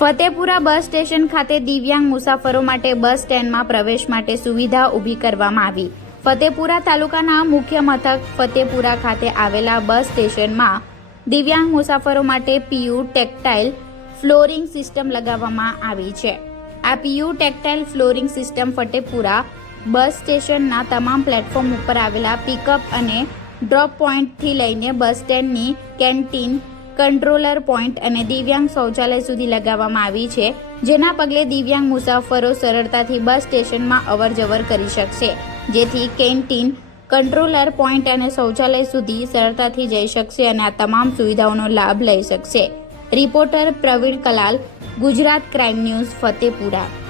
Fatepura bus station ખાતે દિવ્યાંગ મુસાફરો માટે બસ સ્ટેન્ડમાં પ્રવેશ માટે સુવિધા ઊભી કરવામાં આવી. ફતેપુરા તાલુકાના મુખ્ય મથક ફતેપુરા ખાતે આવેલા બસ સ્ટેશનમાં દિવ્યાંગ મુસાફરો માટે પીયુ ટેક્ટાઇલ ફ્લોરિંગ સિસ્ટમ લગાવવામાં આવી છે. આ PU tactile flooring system Fatepura bus સ્ટેશનના તમામ પ્લેટફોર્મ ઉપર આવેલા પિકઅપ અને ડ્રોપ પોઈન્ટથી લઈને બસ સ્ટેન્ડની કેન્ટીન કંટ્રોલર પોઈન્ટ અને દિવ્યાંગ શૌચાલય સુધી લગાવવામાં આવી છે, જેના પગલે દિવ્યાંગ મુસાફરો સરળતાથી બસ સ્ટેશનમાં અવરજવર કરી શકશે. જેથી કેન્ટીન, કંટ્રોલર પોઈન્ટ અને શૌચાલય સુધી સરળતાથી જઈ શકશે અને આ તમામ સુવિધાઓનો લાભ લઈ શકશે. Reporter Pravin Kalal, Gujarat crime news, Fatepura.